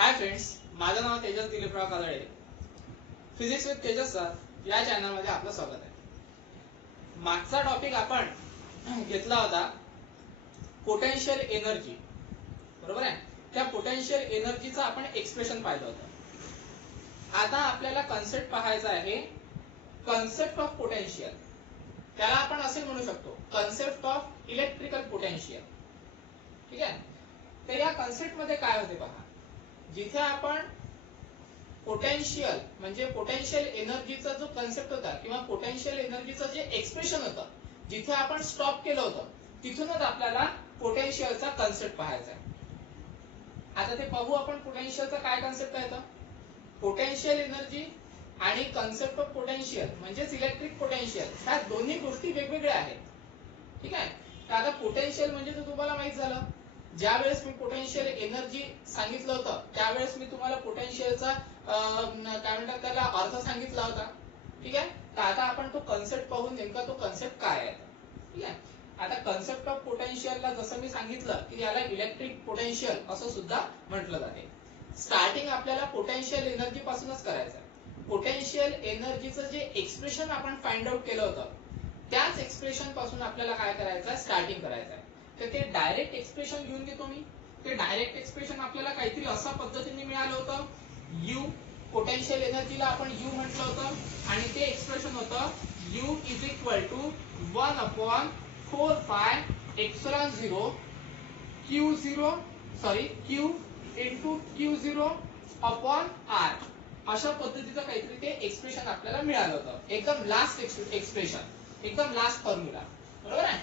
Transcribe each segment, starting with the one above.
हाय friends, माझं नाव Tejas Dilipraoo Kadale. Physics with Tejas sir या चॅनल मध्ये आपलं स्वागत आहे. मागचा टॉपिक आपण घेतला होता पोटेन्शियल एनर्जी, बरोबर आहे. त्या पोटेन्शियल एनर्जीचं आपण एक्सप्रेशन पाहिलं होतं. आता आपल्याला कन्सेप्ट पाहायचा आहे, कन्सेप्ट ऑफ पोटेन्शियल. त्याला आपण असे म्हणू शकतो कन्सेप्ट ऑफ इलेक्ट्रिकल पोटेन्शियल. ठीक आहे. तर या कन्सेप्ट मध्ये काय होते पहा, जिथे आपण पोटेन्शियल म्हणजे पोटेन्शियल एनर्जीचा जो कन्सेप्ट होता किंवा पोटेन्शियल एनर्जीचं जे एक्सप्रेशन होतं, जिथे आपण स्टॉप केलं होतं, तिथूनच आपल्याला पोटेन्शियलचा कन्सेप्ट पाहायचा आहे. आता ते पाहू आपण पोटेन्शियलचा काय कन्सेप्ट आहे. तर पोटेन्शियल एनर्जी आणि कन्सेप्ट ऑफ पोटेन्शियल म्हणजेच इलेक्ट्रिक पोटेन्शियल, ह्या दोन्ही गोष्टी वेगवेगळ्या आहेत. ठीक आहे. तर आता पोटेन्शियल म्हणजे तर तुम्हाला माहित झालं, ज्या वेळेस मी पोटेन्शियल एनर्जी सांगितलं होतं त्यावेळेस मी तुम्हाला पोटेन्शियलचा काय म्हणतात त्याला अर्थ सांगितला होता. ठीक आहे. तर आता आपण तो कन्सेप्ट पाहून नेमका तो कन्सेप्ट काय आहे. ठीक आहे. आता कन्सेप्ट ऑफ पोटेन्शियलला जसं मी सांगितलं की याला इलेक्ट्रिक पोटेन्शियल असं सुद्धा म्हटलं जाते. स्टार्टिंग आपल्याला पोटेन्शियल एनर्जी पासूनच करायचं आहे. पोटेन्शियल एनर्जीचं जे एक्सप्रेशन आपण फाइंड आउट केलं होतं त्याच एक्सप्रेशन पासून आपल्याला काय करायचं आहे, स्टार्टिंग करायचं आहे. तर ते डायरेक्ट एक्सप्रेशन घेऊन घेतो मी. ते डायरेक्ट एक्सप्रेशन आपल्याला काहीतरी अशा पद्धतीने मिळालं होतं. यू पोटेन्शियल एनर्जीला आपण यू म्हटलं होतं आणि ते एक्सप्रेशन होतं U is equal to 1/4πε0 Q into Q0 upon R. अशा पद्धतीचं काहीतरी ते एक्सप्रेशन आपल्याला मिळालं होतं. एकदम लास्ट एक्सप्रेशन, एकदम लास्ट फॉर्म्युला, बरोबर आहे.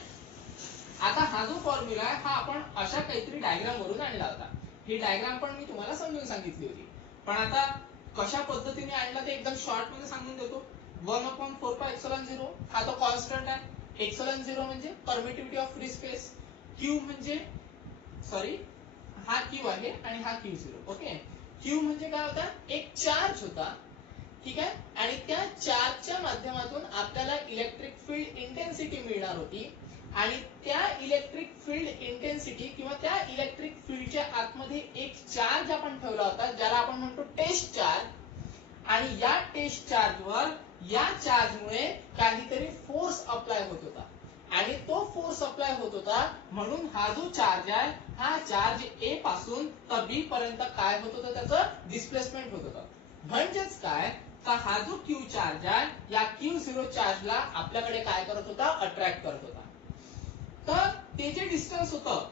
आता हा जो फॉर्म्युला आहे हा आपण अशा काहीतरी डायग्राम वरून आणला होता. ही डायग्राम पण मी तुम्हाला समजून सांगितली होती. पण आता कशा पद्धतीने आणला ते एकदम शॉर्ट मध्ये सांगून देतो. 1/4πε0 हा तो कॉन्स्टंट आहे. ε0 म्हणजे permittivity of free space. Q म्हणजे हा Q आहे आणि हा Q0. ओके. Q म्हणजे काय होता, एक चार्ज होता. ठीक आहे. आणि त्या चार्जच्या माध्यमातून आपल्याला इलेक्ट्रिक फील्ड इंटेन्सिटी मिळणार होती आणि त्या इलेक्ट्रिक फील्ड इंटेन्सिटी किंवा त्या इलेक्ट्रिक फील्डच्या आतमध्ये एक चार्ज आपण ठेवला होता ज्याला आपण म्हणतो टेस्ट चार्ज. आणि या टेस्ट चार्जवर या चार्जमुळे काहीतरी फोर्स अप्लाय होत होता आणि तो फोर्स अप्लाय होत होता म्हणून हा जो चार्ज आहे हा चार्ज ए पासून तर बी पर्यंत काय होत होतं, त्याचं डिस्प्लेसमेंट होत होतं. म्हणजेच काय, तर हा जो क्यू चार्ज आहे या Q0 चार्जला आपल्याकडे काय करत होता, अट्रॅक्ट करत होता. तर ते जे डिस्टन्स होतं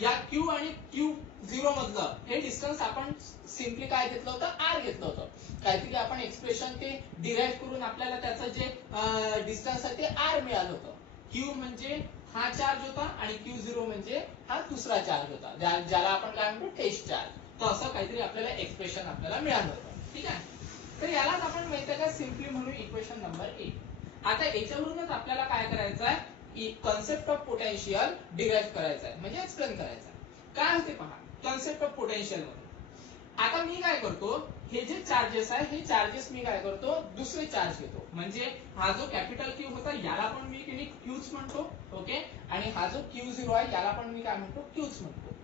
या Q आणि Q0 मधलं, हे डिस्टन्स आपण सिम्पली काय घेतलं होतं, R घेतलं होतं. काहीतरी आपण एक्सप्रेशन ते डिराइव्ह करून आपल्याला त्याचं जे डिस्टन्स आहे ते R मिळालं होतं. Q म्हणजे हा चार्ज होता आणि Q0 म्हणजे हा दुसरा चार्ज होता ज्याला आपण काय म्हणतो, टेस्ट चार्ज. तर असं काहीतरी आपल्याला एक्सप्रेशन आपल्याला मिळालं होतं. ठीक आहे. तर यालाच आपण माहिती आहे का सिम्पली म्हणून इक्वेशन नंबर 1. आता याच्यावरूनच आपल्याला काय करायचं आहे, कन्सेप्ट ऑफ पोटेन्शियल डिराइव्ह करायचा आहे म्हणजे एक्सप्लेन करायचा आहे. काय होते पहा कन्सेप्ट ऑफ पोटेन्शियल मध्ये. आता मी काय करतो, हे जे चार्जेस आहे हे चार्जेस मी काय करतो, दुसरे चार्ज घेतो. म्हणजे हा जो कॅपिटल Q होता याला पण मी Qच म्हणतो. ओके. आणि हा जो Q0 आहे याला पण मी काय म्हणतो, Qच म्हणतो.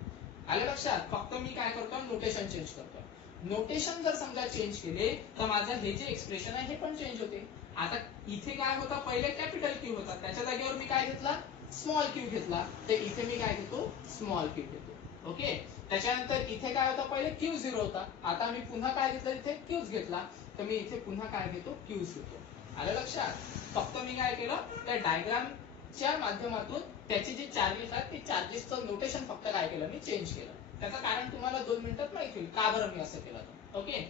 आलं लक्षात. फक्त मी काय करतो, नोटेशन चेंज करतो. नोटेशन जर समजा चेंज केले तर माझं हे जे एक्सप्रेशन आहे हे पण चेंज होते. आता इथे काय होता, पहिले कॅपिटल Q होता, त्याच्या जागेवर मी काय घेतला, स्मॉल Q घेतला. तर इथे मी काय घेतो, स्मॉल Q घेतो. ओके. त्याच्यानंतर इथे काय होता, पहिले Q0 होता, आता मी पुन्हा काय घेतलं, इथे Qच घेतला. तर मी इथे पुन्हा काय घेतो, Qच घेतो. आलं लक्षात. फक्त मी काय केलं, त्या डायग्रामच्या माध्यमातून त्याचे जे चार्जेस आहेत ते चार्जेसचं नोटेशन फक्त काय केलं, मी चेंज केलं. त्याचं कारण तुम्हाला 2 मिनिटात माहिती होईल का बरं मी असं केलं. ओके.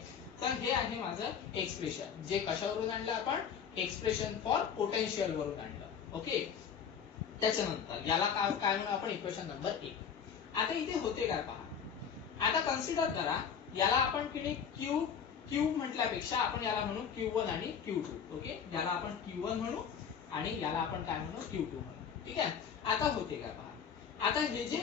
तर हे आहे माझं एक्सप्रेशन, जे कशावरून आणलं आपण, एक्सप्रेशन फॉर पोटेन्शियल वरून आणलं. ओके. त्याच्यानंतर याला काय म्हणू आपण, इक्वेशन नंबर 1. आता इथे होते काय पहा. आता कन्सिडर करा, याला आपण Q म्हटल्यापेक्षा आपण याला म्हणू Q1 आणि Q2. ओके. याला आपण Q1 म्हणू आणि याला आपण काय म्हणू, Q2 म्हणू. ठीक आहे. आता होते काय पहा. आता हे जे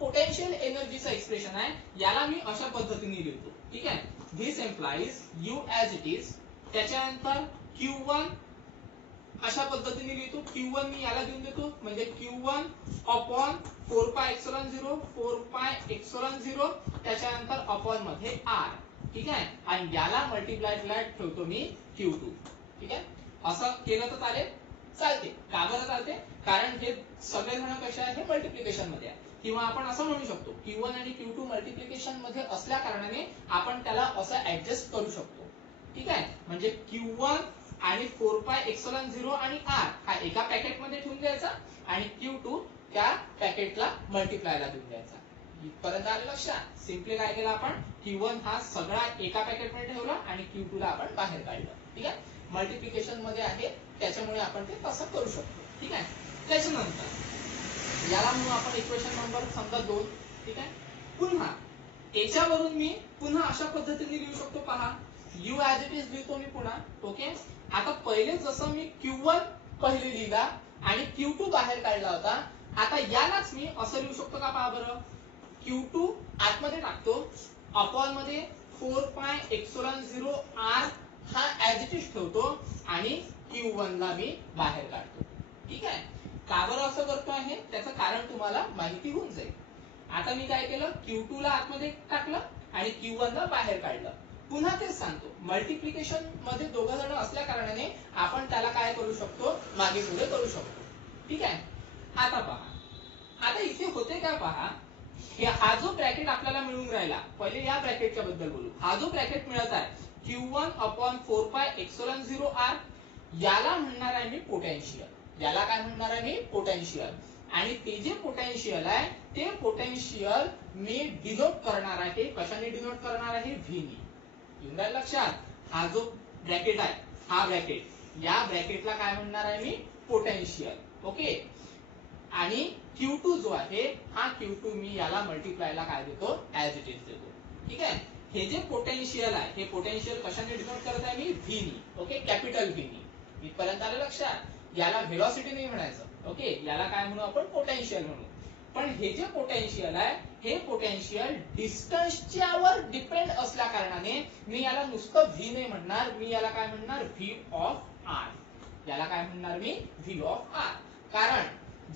पोटेन्शियल एनर्जीचं एक्सप्रेशन आहे याला मी अशा पद्धतीने लिहितो. ठीक आहे. This implies U as it is. त्याच्यानंतर Q1 अशा पद्धतीने लिहितो. Q1 मी याला देऊन देतो म्हणजे Q1 अपॉन 4πε0 त्याच्यानंतर अपॉन मध्ये आर, ठीक आहे, आणि याला मल्टिप्लाय ठेवतो मी Q2, ठीक आहे. असं केलं तर चालेल, चालते. का बरं चालते? कारण हे सगळेजण कशा आहे, मल्टिप्लिकेशन मध्ये आहे. किंवा आपण असं म्हणू शकतो Q1 आणि Q2 मल्टिप्लिकेशन मध्ये असल्या कारणाने आपण त्याला असं ऍडजस्ट करू शकतो, ठीक आहे. म्हणजे Q1 आणि 4πε0 आणि r हा एका पॅकेट मध्ये ठेवून द्यायचा आणि Q2 त्या पॅकेटला मल्टिप्लायला देऊन द्यायचा. इथपर्यंत आलं लक्षात? सिम्पली काय केलं आपण, Q1 हा सगळा एका पॅकेट मध्ये ठेवला आणि Q2 ला आपण बाहेर काढलं, ठीक आहे. मल्टिप्लिकेशन मध्ये आहे त्याच्यामुळे आपण ते तसं करू शकतो, ठीक आहे. त्याच्यानंतर याला म्हणून आपण इक्वेशन नंबर समजा 2, ठीक आहे. पुन्हा याच्यावरून मी पुन्हा अशा पद्धतीने लिहू शकतो, पहा u ऍज इट इज लिहितो मी पुन्हा, ओके. आता पहिले जसं मी Q1 पहिले लिहिला आणि Q2 बाहेर काढला होता, आता यालाच मी असं लिहू शकतो का, पहा बरं. Q2 आतमध्ये टाकतो, अपॉन मध्ये 4πε0 r हा ऍज इट इज ठेवतो आणि Q1 ला मी बाहेर काढतो, ठीक आहे. का बरं असं करतो आहे त्याचं कारण तुम्हाला माहिती होऊन जाईल. आता मी काय केलं, Q2 ला आतमध्ये टाकलं आणि Q1 ला बाहेर काढलं. पुन्हा तेच सांगतो, मल्टिप्लिकेशन मध्ये दोघं जण असल्या कारणाने आपण त्याला काय करू शकतो, मागे पुढे करू शकतो, ठीक आहे. आता पहा, आता इथे होते काय पहा, हे हा जो ब्रॅकेट आपल्याला मिळून राहिला, पहिले या ब्रॅकेटच्या बद्दल बोलू. हा जो ब्रॅकेट मिळत आहे Q1 अपॉन 4πε0 r, याला म्हणणार आहे मी पोटेन्शियल. याला काय म्हणणार आहे मी, पोटेन्शियल. आणि ते जे पोटेन्शियल आहे ते पोटेन्शियल मी डिनोट करणार आहे, कशाने डिनोट करणार आहे, व्ही ने. येऊन राहिलं लक्षात? हा जो ब्रॅकेट आहे, हा ब्रॅकेट, या ब्रॅकेटला काय म्हणणार आहे मी, पोटेन्शियल, ओके. आणि Q2 जो आहे हा Q2 मी याला मल्टिप्लायला काय देतो, ऍज इट इज देतो, ठीक आहे. हे जे पोटेन्शियल आहे, हे पोटेन्शियल कशाने डिनोट करत आहे मी, व्ही ने, ओके, कॅपिटल व्ही ने. इथपर्यंत आलं लक्षात? याला व्हेलॉसिटी नाही म्हणायचं, ओके. याला काय म्हणू आपण, पोटेन्शियल म्हणू. पण हे जे पोटेन्शियल आहे हे पोटेन्शियल डिस्टन्सच्या वर डिपेंड असल्या कारणाने मी याला नुसतं व्ही नाही म्हणणार, मी याला काय म्हणणार, व्ही ऑफ आर. याला काय म्हणणार मी, व्ही ऑफ आर. कारण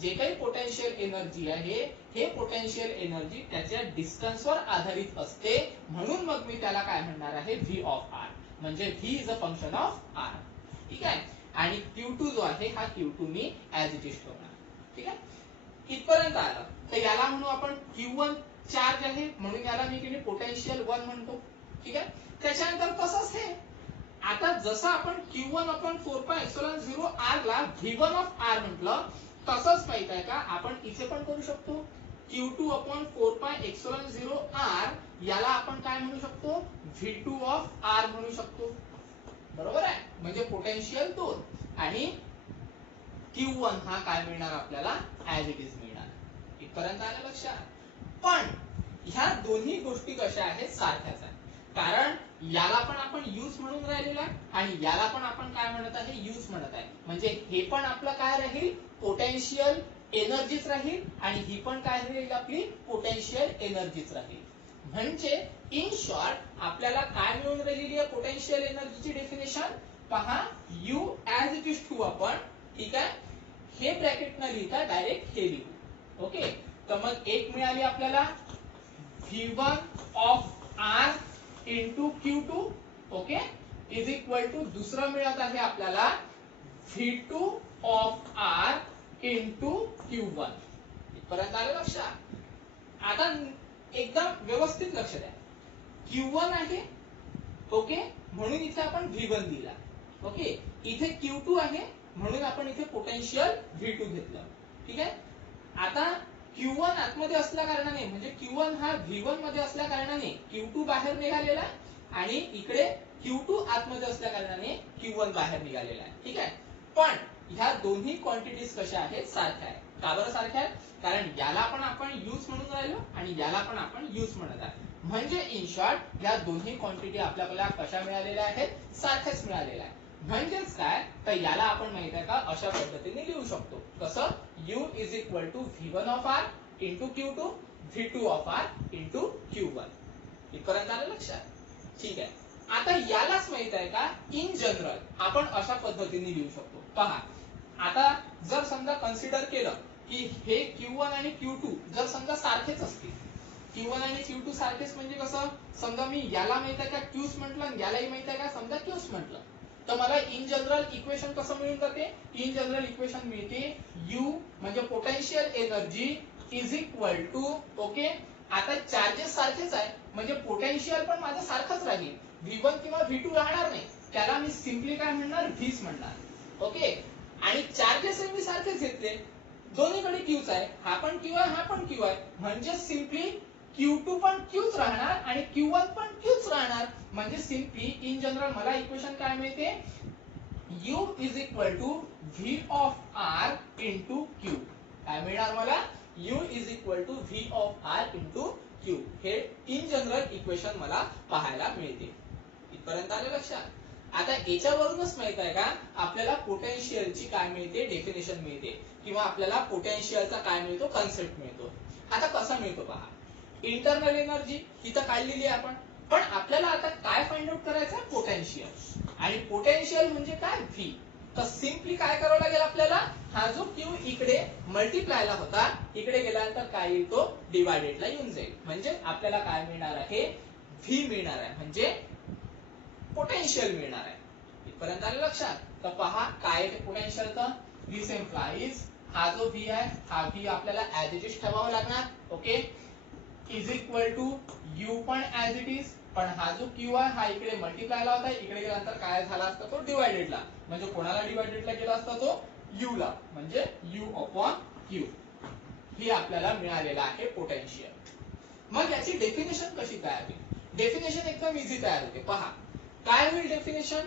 जे काही पोटेन्शियल एनर्जी आहे हे पोटेन्शियल एनर्जी त्याच्या डिस्टन्सवर आधारित असते, म्हणून मग मी त्याला काय म्हणणार आहे, व्ही ऑफ आर. म्हणजे V is a function of R, ठीक आहे. आणि Q2 जो आहे हा Q2 me as it is ठेवणार, ठीक आहे. इथपर्यंत आलं तर याला म्हणू आपण Q1 चार्ज आहे म्हणून याला मी किती पोटेन्शियल 1 म्हणतो, ठीक आहे. त्याच्यानंतर तसंच हे आता जसं आपण Q1 अपॉन 4πε0 r ला V1 ऑफ r म्हटलं, तसंच माहित आहे का आपण इथे पण करू शकतो. Q2 अपॉन 4πε0 r याला आपण काय म्हणू शकतो, V2 ऑफ r म्हणू शकतो, बरोबर आहे. म्हणजे पोटेन्शियल 2 आणि Q1 हा काय मिळणार आपल्याला, ऍज इट इज मिळणार. इथपर्यंत आलं लक्षात? पण ह्या दोन्ही गोष्टी कशा आहेत, सारख्याच आहेत. कारण याला पण आपण यूज म्हणून राहिलेला आहे आणि याला पण आपण काय म्हणत आहे, यूज म्हणत आहे. म्हणजे हे पण आपलं काय राहील, पोटेन्शियल एनर्जीच राहील आणि ही पण काय राहील, आपली पोटेन्शियल एनर्जीच राहील. म्हणजे इन शॉर्ट आपल्याला काय मिळून राहिलेली आहे, पोटेन्शियल एनर्जीची डेफिनेशन. पहा, यू ऍज इट इज ठेवू आपण, ठीक आहे. हे ब्रॅकेट न लिहिता डायरेक्ट हे लिहू, ओके. तर मग एक मिळाली आपल्याला V1 of R into Q2, okay, is equal to दुसरं मिळत आहे आपल्याला V2 of R into Q1. इथपर्यंत आलं लक्षात? आता एकदम व्यवस्थित लक्ष द्या. Q1 आहे, ओके, म्हणून इथे आपण V1 दिला, ओके. इथे Q2 आहे म्हणून आपण इथे पोटेन्शियल V2 घेतलं, ठीक आहे. आता Q1 आतमध्ये असल्या कारणाने म्हणजे Q1 हा V1 मध्ये असल्या कारणाने Q2 बाहेर निघालेला आहे आणि इकडे Q2 आतमध्ये असल्या कारणाने Q1 बाहेर निघालेला आहे, ठीक आहे. पण ह्या दोन्ही क्वांटिटीज कशा आहेत, सारख्या आहेत. का बरं सारख्या आहेत? कारण याला पण आपण यूज म्हणून राहिलो आणि याला पण आपण यूज म्हणत आहे. म्हणजे इन शॉर्ट या दोन्ही क्वांटिटी आपल्याला कशा मिळालेल्या आहेत, सारख्याच मिळालेल्या आहेत. म्हणजेच काय, तर याला आपण माहित आहे का अशा पद्धतीने लिहू शकतो. कसं, U is equal to V1 of R into Q2, V2 of R into Q1. इथपर्यंत आलं लक्षात? ठीक आहे. आता यालाच माहित आहे का, इन जनरल आपण अशा पद्धतीने लिहू शकतो. पहा, आता जर समजा कन्सिडर केलं की हे Q1 आणि Q2 जर समजा सारखेच असतील, Q1 आणि Q2 सारखेच म्हणजे कसं, समजा मी याला माहित आहे का क्यूज म्हटलं आणि यालाही माहित आहे का समजा क्यूज म्हटलं, तर मला इन जनरल इक्वेशन कसं मिळून जाते, इन जनरल इक्वेशन मिळते U म्हणजे potential energy is equal to, okay, आता चार्जेस सारखेच आहे म्हणजे पोटेन्शियल पण माझं सारखंच राहील, V1 किंवा V2 राहणार नाही, त्याला मी सिम्पली काय म्हणणार, V's म्हणणार, ओके, आणि चार्जेस मी सारखेच घेतले, दोन्हीकडे क्यूच आहे, हा पण क्यू आहे हा पण क्यू आहे, म्हणजे सिम्पली Q2 पण क्यूच राहणार आणि Q1 पण क्यूच राहणार, म्हणजे सिम्पली इन जनरल मला इक्वेशन काय मिळते, U is equal to V of R into Q, काय मिळणार मला, U is equal to V of R into Q, हे इन जनरल इक्वेशन मला पाहायला मिळते. इथपर्यंत आलं लक्षात. आता याच्यावरूनच माहित आहे का आपल्याला पोटेन्शियलची काय मिळते, डेफिनेशन मिळते, किंवा आपल्याला पोटेन्शियलचा काय मिळतो, कन्सेप्ट मिळतो. आता कसा मिळतो पहा, इंटरनल एनर्जी ही तर काढलेली आहे आपण, पण आपल्याला आता काय फाइंड आउट करायचं, पोटेन्शियल, आणि पोटेन्शियल म्हणजे काय, V. तर सिम्पली काय करावं लागेल आपल्याला, हा जो Q इकडे मल्टिप्लायला होता इकडे गेल्यानंतर काय येईल, तो डिवायडेडला येऊन जाईल, म्हणजे आपल्याला काय मिळणार आहे, V मिळणार आहे, म्हणजे पोटेन्शियल मिळणार आहे. इथपर्यंत आलं लक्षात. तर पहा काय पोटेन्शियलचं, दिस इम्प्लाइज हा जो V आहे हा V आपल्याला ऍज इट इज ठेवावा लागणार, okay, is equal to U पण ऍज इट इज, पण हा जो Q आहे हा इकडे मल्टिप्लायला होता, इकडे गेल्यानंतर काय झाला असता, तो डिवायडेडला, म्हणजे कोणाला डिवायडेडला गेला असता, तो U ला, म्हणजे U अपॉन Q, ही आपल्याला मिळालेला आहे पोटेन्शियल. मग याची डेफिनेशन कशी तयार होईल, डेफिनेशन एकदम इझी तयार होते, पहा काय होईल definition,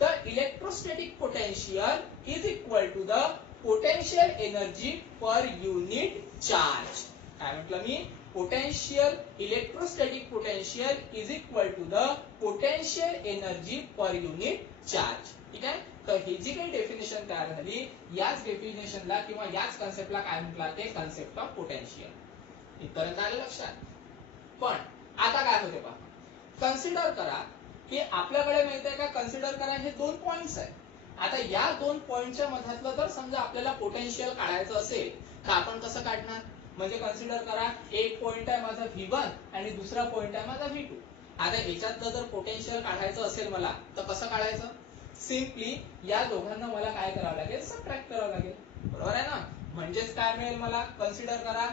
the electrostatic potential is equal to the potential energy per unit charge. काय म्हटलं मी, potential, electrostatic potential is equal to the potential energy per unit charge. ठीक आहे, तर ही जी काही डेफिनेशन तयार झाली, याच डेफिनेशनला किंवा याच कन्सेप्टला काय म्हटलं जाते, कन्सेप्ट ऑफ पोटेन्शियल. इथपर्यंत आलं लक्षात. पण आता काय होते पहा, कन्सिडर करा की आपल्याकडे माहिती आहे का, कन्सिडर करा हे दोन पॉइंट्स आहेत. आता या दोन पॉइंटच्या मधातलं जर समजा आपल्याला पोटेन्शियल काढायचं असेल तर आपण कसं काढणार, म्हणजे कन्सिडर करा एक पॉइंट आहे माझा V1 आणि दुसरा पॉइंट आहे माझा V2. आता याच्यातलं जर पोटेन्शियल काढायचं असेल मला तर कसं काढायचं, सिम्पली या दोघांना मला काय करावं लागेल, सबट्रॅक्ट करावं लागेल, बरोबर आहे ना, म्हणजेच काय मिळेल मला, कन्सिडर करा,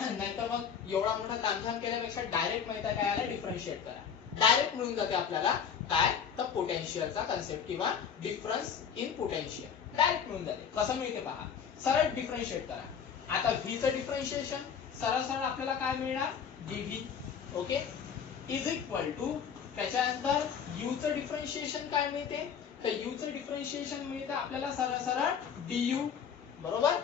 नाहीतर मग एवढा मोठा तामझाम केल्यापेक्षा डायरेक्ट माहिती आहे काय आला, डिफरन्शिएट करा, डायरेक्ट मिळून जाते आपल्याला काय, तर पोटेन्शियलचा कन्सेप्ट किंवा डिफरन्स इन पोटेन्शियल डायरेक्ट मिळून जाते. कसं मिळते पहा, सरळ डिफरन्शिएट करा. आता V चं डिफरन्शिएशन सरळ सरळ आपल्याला काय मिळणार, dV, okay, is equal to, त्याच्यानंतर U चं डिफरन्शिएशन काय मिळते, तर U चं डिफरन्शिएशन मिळते आपल्याला सरळ सरळ du, बरोबर,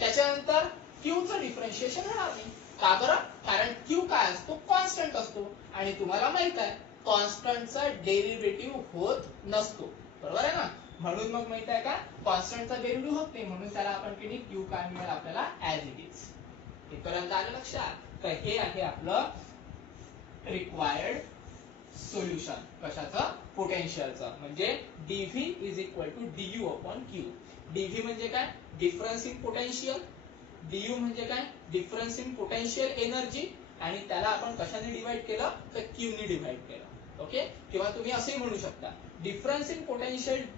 त्याच्यानंतर Q चं डिफरन्शिएशन होणार नाही, का बरं, कारण Q काय असतो, कॉन्स्टंट असतो, आणि तुम्हाला माहित आहे कॉन्स्टंटचा डेरिव्हेटिव्ह होत नसतो, बरोबर आहे ना, म्हणून मग माहित आहे का कॉन्स्टंटचा डेरिव्हेटिव्ह होत नाही, म्हणून त्याला आपण किती Q काय मिळेल आपल्याला ऍज इट इज. इथपर्यंत आलं लक्षात. तर हे आहे आपलं रिक्वायर्ड सोल्युशन, कशाचं, पोटेन्शियलचं, म्हणजे dV is equal to du upon Q. dV म्हणजे काय, डिफरन्स इन पोटेन्शियल, du म्हणजे काय, डिफरन्स इन पोटेन्शियल एनर्जी, आणि त्याला आपण कशाने डिवाइड केलं, तर Q ने डिवाइड केलं, ओके, किंवा तुम्ही असे म्हणू शकता डिफरन्स इन पोटेन्शियल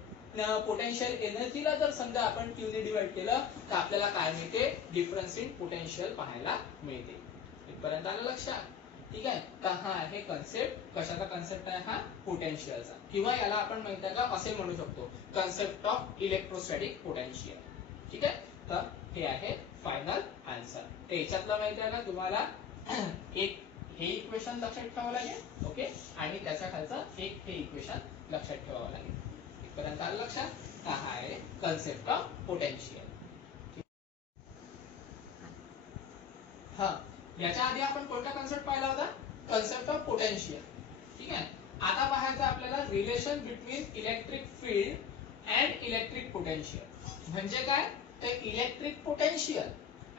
एनर्जीला जर समजा आपण Q ने डिवाइड केलं तर आपल्याला काय मिळते, डिफरन्स इन पोटेन्शियल पाहायला मिळते. इथपर्यंत आलं लक्षात. ठीक आहे, तर हा आहे कन्सेप्ट, कशाचा कन्सेप्ट आहे हा, पोटेन्शियलचा, किंवा याला आपण माहिती आहे का असे म्हणू शकतो, कन्सेप्ट ऑफ इलेक्ट्रोस्टॅटिक पोटेन्शियल. ठीक आहे, तर हे आहे फायनल आन्सर. तर याच्यातलं माहिती आहे का तुम्हाला एक हे इक्वेशन लक्षात ठेवावं लागेल, ओके, आणि त्याच्या खालचं एक हे इक्वेशन लक्षात ठेवावं लागेल. इथपर्यंत आलं लक्षात. हा आहे कन्सेप्ट ऑफ पोटेन्शियल. हा, याच्या आधी आपण कोणता कन्सेप्ट पाहिला होता, कन्सेप्ट ऑफ पोटेन्शियल. ठीक आहे, आता पाहायचं आपल्याला relation between electric field and electric potential. म्हणजे काय, तर इलेक्ट्रिक पोटेन्शियल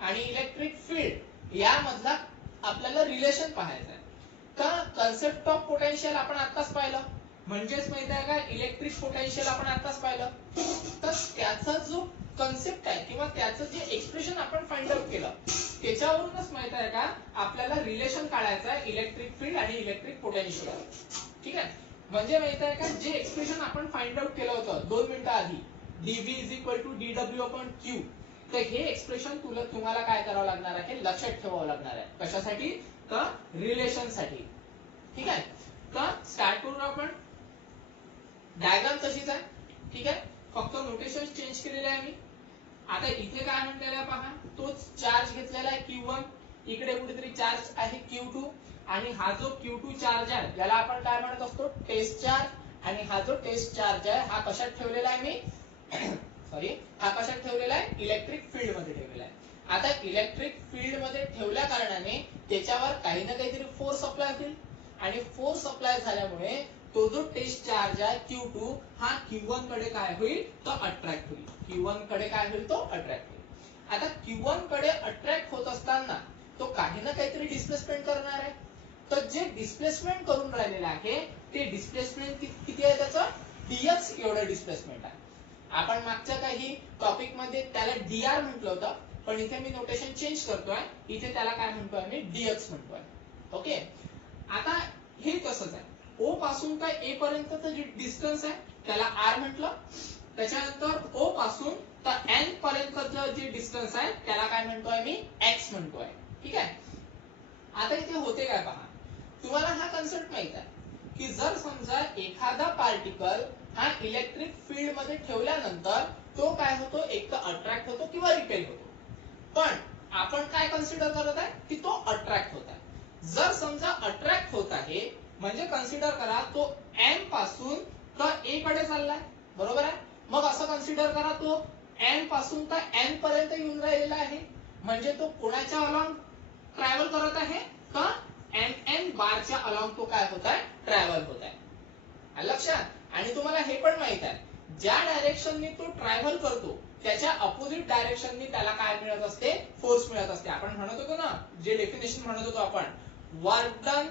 आणि इलेक्ट्रिक फील्ड यामधला आपल्याला रिलेशन पाहायचं आहे. तर कन्सेप्ट ऑफ पोटेन्शियल आपण आताच पाहिलं, म्हणजेच माहिती आहे का इलेक्ट्रिक पोटेन्शियल आपण आताच पाहिलं, तर त्याचा जो कन्सेप्ट आहे किंवा त्याचं जे एक्सप्रेशन आपण फाइंड आउट केलं त्याच्यावरूनच माहित आहे का आपल्याला रिलेशन काढायचं आहे इलेक्ट्रिक फील्ड आणि इलेक्ट्रिक पोटेन्शियल. ठीक आहे, म्हणजे माहित आहे का जे एक्सप्रेशन आपण फाइंड आउट केलं होतं 2 मिनिटं आधी dv dw/q, तर हे एक्सप्रेशन तुम्हाला काय करावं लागणार आहे लक्षात ठेवावं लागणार आहे. कशासाठी? तर रिलेशन साठी. ठीक आहे, तर स्टार्ट करू आपण. डायग्राम तशीच आहे. ठीक आहे, फक्त नोटेशन चेंज केलेले आहे मी. आता इथे काय म्हणलेलं आहे पहा, तोच चार्ज घेतलेला आहे Q1, इकडे कुठेतरी चार्ज आहे Q2 आणि हा जो Q2 चार्ज आहे याला आपण काय म्हणत असतो टेस्ट चार्ज, आणि हा जो टेस्ट चार्ज आहे हा कशात ठेवलेला आहे मी सॉरी हा कशात ठेवलेला आहे इलेक्ट्रिक फील्ड मध्ये ठेवलेला आहे. आता इलेक्ट्रिक फील्ड मध्ये ठेवल्या कारणाने त्याच्यावर काही ना काहीतरी फोर्स अप्लाय होईल आणि फोर्स अप्लाय झाल्यामुळे तो जो टेस्ट चार्ज आहे Q2 हा Q1 कडे काय होईल तर अट्रॅक्ट होईल. Q1 कडे काय होईल तो अट्रॅक्ट होईल. आता Q1 कडे अट्रॅक्ट होत असताना तो काही ना काहीतरी डिस्प्लेसमेंट करणार आहे. तर जे डिस्प्लेसमेंट करून राहिलेलं आहे ते डिस्प्लेसमेंट किती आहे त्याचं dx एवढं डिस्प्लेसमेंट आहे. आपण मागच्या काही टॉपिक मध्ये त्याला dr म्हटलं होतं, पण इथे मी नोटेशन चेंज करतोय, इथे त्याला काय म्हणतोय मी dx म्हणतोय. ओके, आता हे तसंच आहे. O पासून काय A पर्यंतचं जे डिस्टन्स आहे त्याला r म्हटलं, त्याच्यानंतर O पासून तर n पर्यंतचं जे डिस्टन्स आहे त्याला काय म्हणतोय मी x म्हणतोय. ठीक आहे, आता इथे होते काय पहा, तुम्हाला हा कन्सेप्ट माहित आहे की जर समजा एखादा पार्टिकल हा इलेक्ट्रिक फील्ड मध्ये ठेवल्यानंतर तो काय होतो एक तर अट्रॅक्ट होतो किंवा रिपेल होतो. पण आपण काय कन्सिडर करत आहे की तो अट्रॅक्ट होत आहे. जर समजा अट्रॅक्ट होत आहे म्हणजे कन्सिडर करा तो m पासून तर a कडे चाललाय, बरोबर आहे. मग असं कन्सिडर करा तो m पासून तर n पर्यंत येऊन राहिलेला आहे, म्हणजे तो कोणाच्या अलॉंग ट्रॅव्हल करत आहे तर mn बारच्या अलॉंग तो काय होत आहे ट्रॅव्हल होत आहे. लक्षात. आणि तुम्हाला हे पण माहित आहे ज्या डायरेक्शनने तो ट्रॅव्हल करतो त्याच्या अपोजिट डायरेक्शननी त्याला काय मिळत असते फोर्स मिळत असते. आपण म्हणत होतो ना जे डेफिनेशन म्हणत होतो आपण work done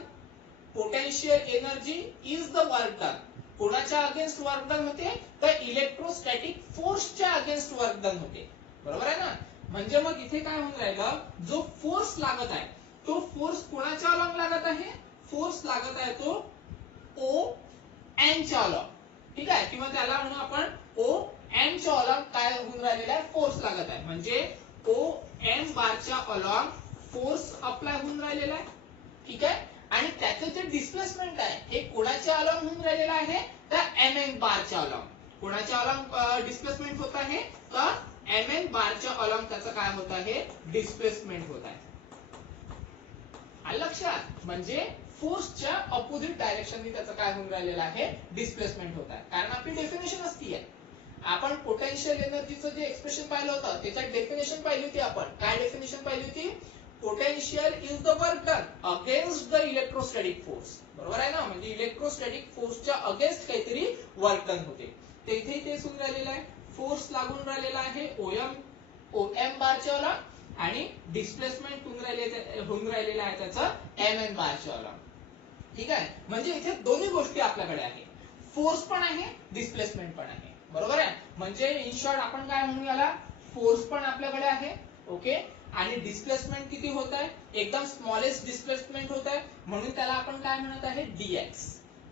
potential energy is the work done. कोणाच्या अगेन्स्ट वर्क डन होते तर इलेक्ट्रोस्टॅटिक फोर्सच्या अगेन्स्ट वर्क डन होते, बरोबर आहे ना. म्हणजे मग इथे काय होऊन राहिलं जो फोर्स लागत आहे तो फोर्स कोणाच्या अलॉंग लागत आहे, फोर्स लागत आहे तो O n च्या अलॉंग. ठीक आहे, किंवा त्याला म्हणू आपण O n च्या अलॉंग काय होऊन राहिलेला आहे फोर्स लागत आहे, म्हणजे O m बारच्या अलॉंग फोर्स अप्लाय होऊन राहिलेला आहे. ठीक आहे, आणि त्याचं जे डिस्प्लेसमेंट आहे हे कोणाच्या अलॉंग होऊन राहिलेलं आहे तर mn बारच्या अलॉंग. कोणाच्या अलॉंग डिस्प्लेसमेंट होत आहे तर mn बारच्या अलॉंग त्याचं काय होत आहे डिस्प्लेसमेंट होत आहे. लक्षात. म्हणजे फोर्सच्या अपोजिट डायरेक्शननी त्याचं काय होऊन राहिलेलं आहे डिस्प्लेसमेंट होत आहे. कारण आपली डेफिनेशन असती आहे, आपण पोटेन्शियल एनर्जीचं जे एक्सप्रेशन पाहिलं होतं त्याच्यात डेफिनेशन पाहिली होती. आपण काय डेफिनेशन पाहिली होती, potential is the work done against the electrostatic force, बरोबर आहे ना. म्हणजे इलेक्ट्रोस्टॅटिक फोर्सच्या अगेन्स्ट काहीतरी वर्क डन होते. ते इथे तेच होऊन राहिलेलं आहे, फोर्स लागून राहिलेला आहे OM बारच्या अलॉंग आणि डिस्प्लेसमेंट होऊन राहिलेलं आहे त्याचं mn बारच्या अलॉंग. ठीक आहे, म्हणजे इथे दोन्ही गोष्टी आपल्याकडे आहे, फोर्स पण आहे डिस्प्लेसमेंट पण आहे, बरोबर आहे. म्हणजे इन शॉर्ट आपण काय म्हणू याला फोर्स पण आपल्याकडे आहे. ओके, आणि डिस्प्लेसमेंट किती होत आहे एकदम स्मॉलेस्ट डिस्प्लेसमेंट होत आहे, म्हणून त्याला आपण काय म्हणत आहे dx.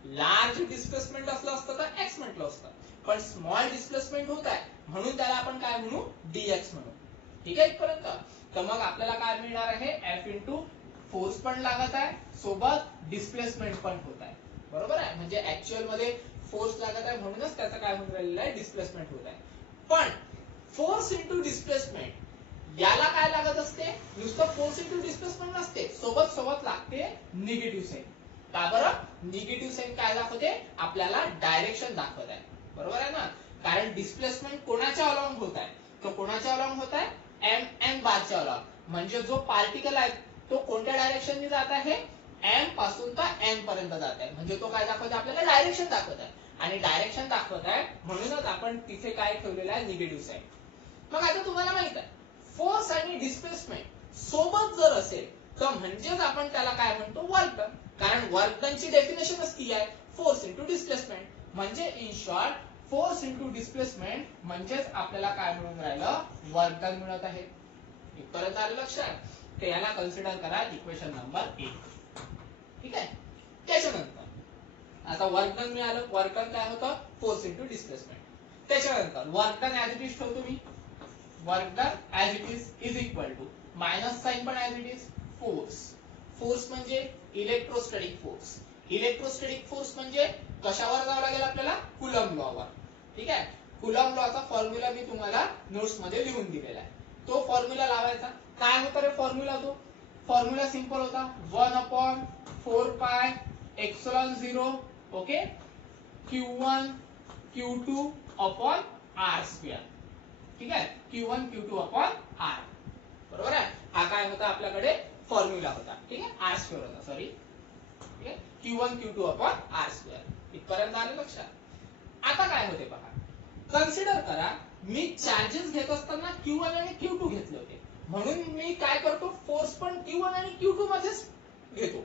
लार्ज डिस्प्लेसमेंट असलं असतं तर x म्हटलं असतं, पण स्मॉल डिस्प्लेसमेंट होत आहे म्हणून त्याला आपण काय म्हणू dx म्हणू. ठीक आहे इथपर्यंत. तर मग आपल्याला काय मिळणार आहे F इंटू फोर्स पण लागत आहे सोबत डिस्प्लेसमेंट पण होत आहे, बरोबर आहे. म्हणजे ऍक्च्युअल मध्ये फोर्स लागत आहे म्हणूनच त्याचं काय होऊन राहिलेलं आहे डिस्प्लेसमेंट होत आहे. पण फोर्स इंटू डिस्प्लेसमेंट याला काय लागत असते, नुसतं फोर्स इंटू डिस्प्लेसमेंट नसते, सोबत सोबत लागते निगेटिव्ह साइन. का बरं, निगेटिव्ह साइन काय दाखवते आपल्याला डायरेक्शन दाखवत आहे, बरोबर आहे ना. कारण डिस्प्लेसमेंट कोणाच्या अलॉंग होत आहे तो कोणाच्या अलॉंग होत आहे mn बारच्या अलॉंग. म्हणजे जो पार्टिकल आहे तो कोणत्या डायरेक्शनने जात आहे m पासून तर n पर्यंत जात आहे, म्हणजे तो काय दाखवत आहे आपल्याला डायरेक्शन दाखवत आहे. आणि डायरेक्शन दाखवत आहे म्हणूनच आपण तिथे काय ठेवलेलं आहे निगेटिव्ह साइन. मग आता तुम्हाला माहित आहे फोर्स आणि डिस्प्लेसमेंट सोबत जर असेल तर म्हणजेच आपण त्याला काय म्हणतो वर्क डन. कारण वर्क डन ची डेफिनेशनच ती आहे फोर्स इंटू डिस्प्लेसमेंट. म्हणजे in short force into displacement म्हणजेच आपल्याला काय मिळून राहिलं, वर्क डन मिळत आहे. इथपर्यंत आलं लक्षात. तर याला कन्सिडर करा इक्वेशन नंबर 1. ठीक आहे. त्याच्यानंतर आता वर्क डन मिळालं. वर्क डन काय होतं, फोर्स इंटू डिस्प्लेसमेंट. त्याच्यानंतर work done as it is ठेवतो मी. Work done as it is equal to minus sign पण as it is force. Force म्हणजे इलेक्ट्रोस्टॅटिक फोर्स. इलेक्ट्रोस्टॅटिक फोर्स म्हणजे कशावर जावं लागेल आपल्याला, कुलम लॉवर. ठीक आहे. कुलम लॉचा फॉर्म्युला मी तुम्हाला नोट्स मध्ये लिहून दिलेला आहे. तो फॉर्म्युला लावायचा. काय होता रे फॉर्म्युला, तो फॉर्म्युला सिंपल होता, 1/4 epsilon 0 okay Q1 Q2 upon R square. ठीक आहे. Q1 Q2 upon R. बरोबर आहे. हा काय होता आपल्याकडे फॉर्म्युला होता. ठीक आहे. R स्क्वेअर होता, सॉरी. ठीक आहे. Q1 Q2 upon R square. इथपर्यंत आलं लक्षात. आता काय होते पहा, कन्सिडर करा मी चार्जेस घेत असताना Q1 आणि Q2 घेतले होते, म्हणून मी काय करतो, फोर्स पण Q1 आणि Q2 मध्येच घेतो.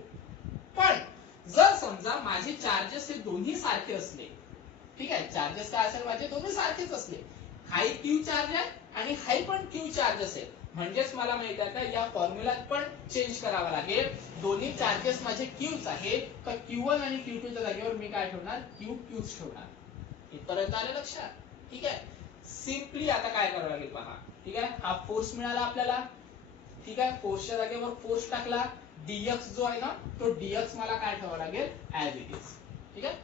पण जर समजा माझे चार्जेस हे दोन्ही सारखे असले, ठीक आहे, चार्जेस काय असेल माझे दोन्ही सारखेच असले, हाई Q चार्ज आहे आणि हाई पण Q चार्ज असेल, म्हणजेच मला माहिती आहे का या फॉर्म्युलात पण चेंज करावा लागेल. दोन्ही चार्जेस माझे Qच आहे, तर Q1 आणि Q2 च्या जागेवर मी काय ठेवणार, Qच ठेवणार. इथपर्यंत आलं लक्षात. ठीक आहे. सिंपली आता काय करावं लागेल पहा. ठीक आहे. हा फोर्स मिळाला आपल्याला. ठीक आहे. फोर्सच्या जागेवर फोर्स टाकला. dx जो आहे ना, तो dx मला काय ठेवावा लागेल, ऍज इट इज. ठीक आहे.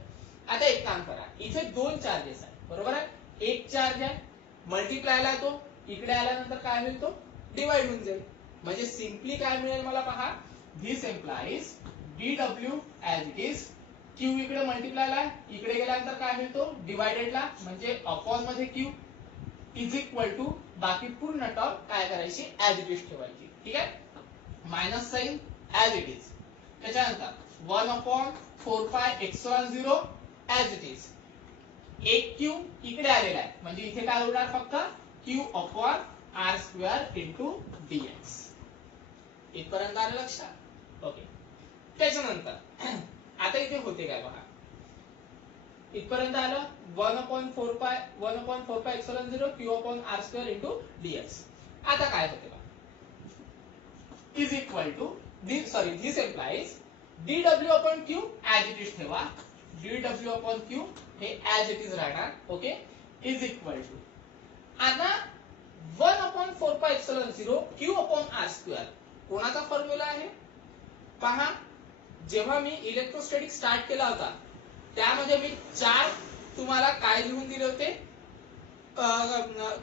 आता एक काम करा, इथे दोन चार्जेस आहेत, बरोबर आहे. एक चार्ज आहे, मल्टिप्लायला तो इकडे आल्यानंतर काय होईल, तो डिवाइड होऊन जाईल. म्हणजे सिंपली काय मिळेल मला पहा, दिस implies dw as it is. Q इकडे मल्टिप्लायला, इकडे गेल्यानंतर काय होईल, तो डिवाइडेडला, म्हणजे अपॉन मध्ये Q इज इक्वल टू बाकी पूर्ण टर्म काय करायची, ऍज इट इज ठेवायची. ठीक आहे. Minus sign as it is. त्याच्यानंतर 1/4 एप्सिलॉन 0 ऍज इट इज. एक Q इकडे आलेला आहे, म्हणजे इथे काय होणार, फक्त Q upon R square into dx. इथपर्यंत आलं लक्षात. ओके. त्याच्यानंतर आता इथे होते काय पहा, इथपर्यंत आलं 1/4 epsilon 0 Q upon R square into dx. आता काय होते पहा, is equal to this implies dw upon Q as it is ठेवा. dw अपॉन Q हे ऍज इट इज राहणार. ओके. इज इक्वल टू आता 1/4 epsilon 0 Q upon R square कोणाचा formula आहे पहा. जेव्हा मी इलेक्ट्रोस्टॅटिक स्टार्ट केला होता, त्यामध्ये मी 4 तुम्हाला काय लिहून दिले होते,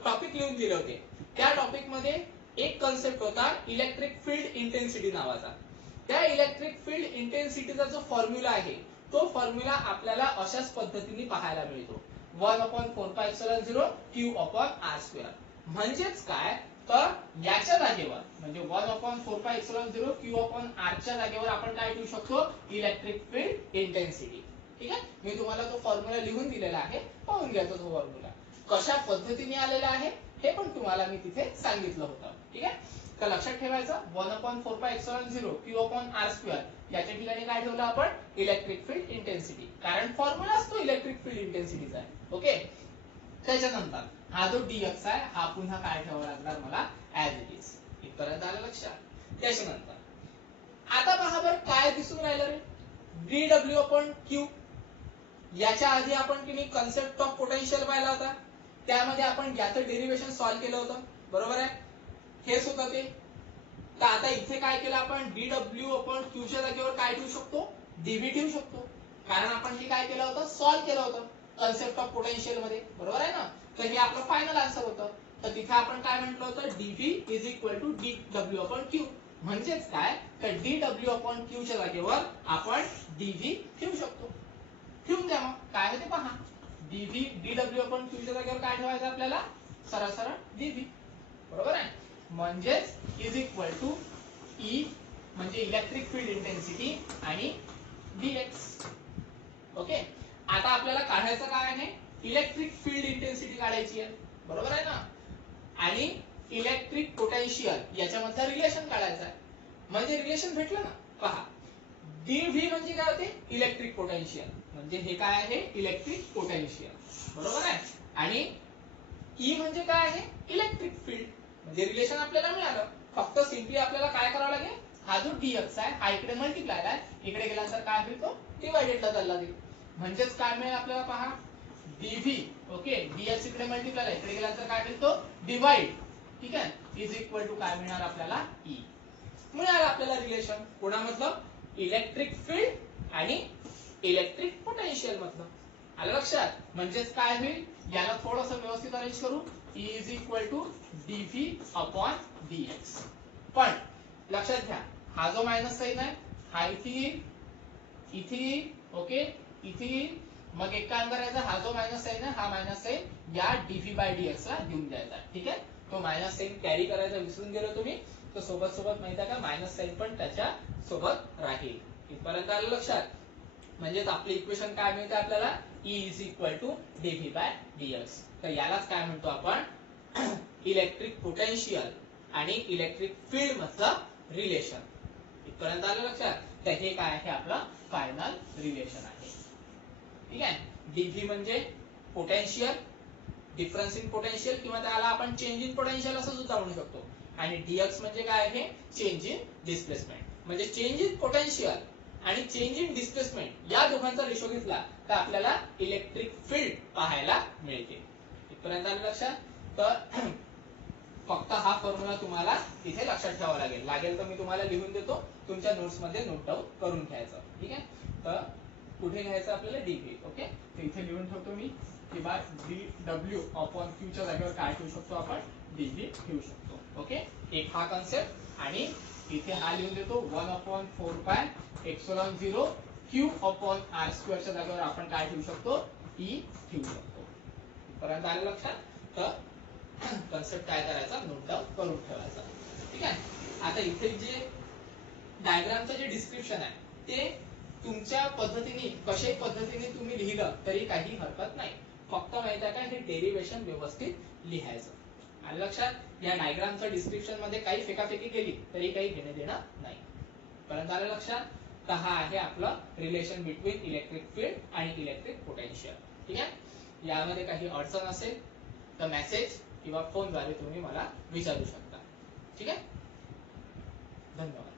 टॉपिक लिहून दिले होते. त्या टॉपिक मध्ये एक कन्सेप्ट होता इलेक्ट्रिक फील्ड इंटेन्सिटी नावाचा. त्या इलेक्ट्रिक फील्ड इंटेन्सिटीचा जो फॉर्म्युला आहे, तो फॉर्म्युला आपल्याला अशाच पद्धतीने पाहायला मिळतो, 1/4 epsilon 0 Q upon R square. म्हणजेच काय, तर याच्या जागेवर म्हणजे 1/4 एप्सिलॉन 0 Q अपॉन R च्या जागेवर आपण काय ठेवू शकतो, इलेक्ट्रिक फील्ड इंटेन्सिटी. ठीक आहे. मी तुम्हाला तो फॉर्म्युला लिहून दिलेला आहे, पाहून घ्या तो फॉर्म्युला कशा पद्धतीने आलेला आहे, हे पण तुम्हाला मी तिथे सांगितलं होतं. ठीक आहे. तर लक्षात ठेवायचं, 1/4 epsilon 0 Q upon R square याच्या ठिकाणी काय ठेवलं आपण, इलेक्ट्रिक फील्ड इंटेन्सिटी, कारण फॉर्म्युलाच तो इलेक्ट्रिक फील्ड इंटेन्सिटीचा आहे. ओके. त्याच्यानंतर हा जो dx आहे, हा पुन्हा काय ठेवावा लागणार मला, ऍज इट इज. इथपर्यंत आलं लक्षात. त्याच्यानंतर आता पहा बरं काय दिसून राहिलं रे, dw अपॉन Q. याच्या आधी आपण की कन्सेप्ट ऑफ पोटेन्शियल पाहिला होता, त्यामध्ये आपण याचं डेरिवेशन सॉल्व्ह केलं होतं, बरोबर आहे. हेच होतं ते. तर आता इथे काय केलं आपण, dw अपॉन Q च्या जागेवर काय ठेवू शकतो, dv ठेवू शकतो, कारण आपण हे काय केलं होतं, सॉल्व्ह केलं होतं कन्सेप्ट ऑफ पोटेन्शियल मध्ये, बरोबर आहे ना. तर हे आपलं फायनल आन्सर होतं. तर तिथे आपण काय म्हटलं होतं, dv is equal to dw upon Q. म्हणजेच काय, तर dw अपॉन Q च्या जागेवर आपण dv ठेवू शकतो. ठेवून द्या मग, काय होते पहा, dw अपॉन Q च्या जागेवर काय ठेवायचं आपल्याला, सरळ सरळ dv. बरोबर आहे. म्हणजेच इज इक्वल टू E म्हणजे इलेक्ट्रिक फील्ड इंटेन्सिटी आणि dx. ओके. आता आपल्याला काढायचं काय आहे, इलेक्ट्रिक फील्ड इंटेन्सिटी काढायची आहे, बरोबर आहे ना, आणि इलेक्ट्रिक पोटेन्शियल याच्यामधलं रिलेशन काढायचं आहे. म्हणजे रिलेशन भेटलं ना, पहा डीव्ही म्हणजे काय होते इलेक्ट्रिक पोटेन्शियल, म्हणजे हे काय आहे इलेक्ट्रिक पोटेन्शियल, बरोबर आहे. आणि ई म्हणजे काय आहे इलेक्ट्रिक फील्ड, म्हणजे रिलेशन आपल्याला मिळालं. फक्त सिम्पली आपल्याला काय करावं लागेल, हा जो डीएक्स आहे हा इकडे मल्टिप्लाय आहे, इकडे गेल्यानंतर काय होईल तो डिवायडेडला चालला जाईल. म्हणजेच काय मिळेल आपल्याला पहा डीव्ही, ओके डीएक्स इकडे मल्टिप्लाय आहे, इकडे गेल्यानंतर काय होईल तो डिवाइड, ठीक आहे, इज इक्वल टू काय मिळणार आपल्याला ई. मिळालं आपल्याला रिलेशन कोणामधलं, इलेक्ट्रिक फील्ड आणि इलेक्ट्रिक पोटेन्शियल मधलं. आलं लक्षात. म्हणजेच काय होईल, याला थोडंसं व्यवस्थित अरेंज करू, E is equal to dv upon dx. पण लक्षात घ्या हा जो मायनस साइन आहे हा इथे येईल, इथे येईल, ओके इथे येईल. मग एक काम करायचं, हा जो मायनस साइन आहे हा मायनस साइन या डीव्ही बाय डीएक्स ला देऊन द्यायचा, ठीक आहे. तो मायनस साइन कॅरी करायचा विसरून गेलो तुम्ही, तो सोबत सोबत माहिती आहे का मायनस साइन पण त्याच्या सोबत राहील. इथपर्यंत आलं लक्षात. म्हणजेच आपले इक्वेशन काय मिळते आपल्याला, E is equal to dv by dx. तर यालाच काय म्हणतो आपण इलेक्ट्रिक पोटेन्शियल आणि इलेक्ट्रिक फील्ड मधलं रिलेशन. इथपर्यंत आलं लक्षात. तर हे काय आहे आपलं फायनल रिलेशन आहे, ठीक आहे. डीव्ही म्हणजे पोटेन्शियल, डिफरन्स इन पोटेन्शियल, किंवा त्याला आपण चेंज इन पोटेन्शियल असं सुद्धा म्हणू शकतो. आणि डीएक्स म्हणजे काय आहे चेंज इन डिस्प्लेसमेंट. म्हणजे चेंज इन पोटेन्शियल आणि चेंज इन डिस्प्लेसमेंट या दोघांचा रेशो घेतला तर आपल्याला इलेक्ट्रिक फील्ड पाहायला मिळते. इथपर्यंत आलं लक्षात. तर फक्त हा फॉर्म्युला तुम्हाला इथे लक्षात ठेवावा लागेल तर मी तुम्हाला लिहून देतो, तुमच्या नोट्स मध्ये नोट डाऊन करून घ्यायचं, ठीक आहे. तर कुठे घ्यायचं आपल्याला डीव्ही, ओके. तर इथे लिहून ठेवतो मी की बाय डब्ल्यू अपॉन क्यू च्या जागेवर काय ठेवू शकतो आपण डीव्ही ठेवू शकतो, ओके. एक हा कन्सेप्ट, आणि इथे हा लिहून देतो 1/4 pi epsilon 0 Q upon R square च्या जागेवर आपण काय ठेवू शकतो ई ठेवू शकतो. पर्यंत आलं लक्षात. तर कन्सेप्ट काय करायचा नोट डाऊन करून ठेवायचा, ठीक आहे. आता इथे जे डायग्रामचं जे डिस्क्रिप्शन आहे ते तुमच्या पद्धतीने कशाही पद्धतीने तुम्ही लिहिलं तरी काही हरकत नाही. फक्त माहिती आहे का हे डेरिवेशन व्यवस्थित लिहायचं. आलं लक्षात. या डायग्रामचं डिस्क्रिप्शन मध्ये काही फेकाफेकी केली तरी काही घेणं देणं नाही. पर्यंत आलं लक्षात. तर हा आहे आपलं रिलेशन बिटवीन इलेक्ट्रिक फील्ड आणि इलेक्ट्रिक पोटेन्शियल, ठीक आहे. यामध्ये काही अडचण असेल तर मेसेज किंवा फोनद्वारे तुम्ही मला विचारू शकता, ठीक आहे. धन्यवाद.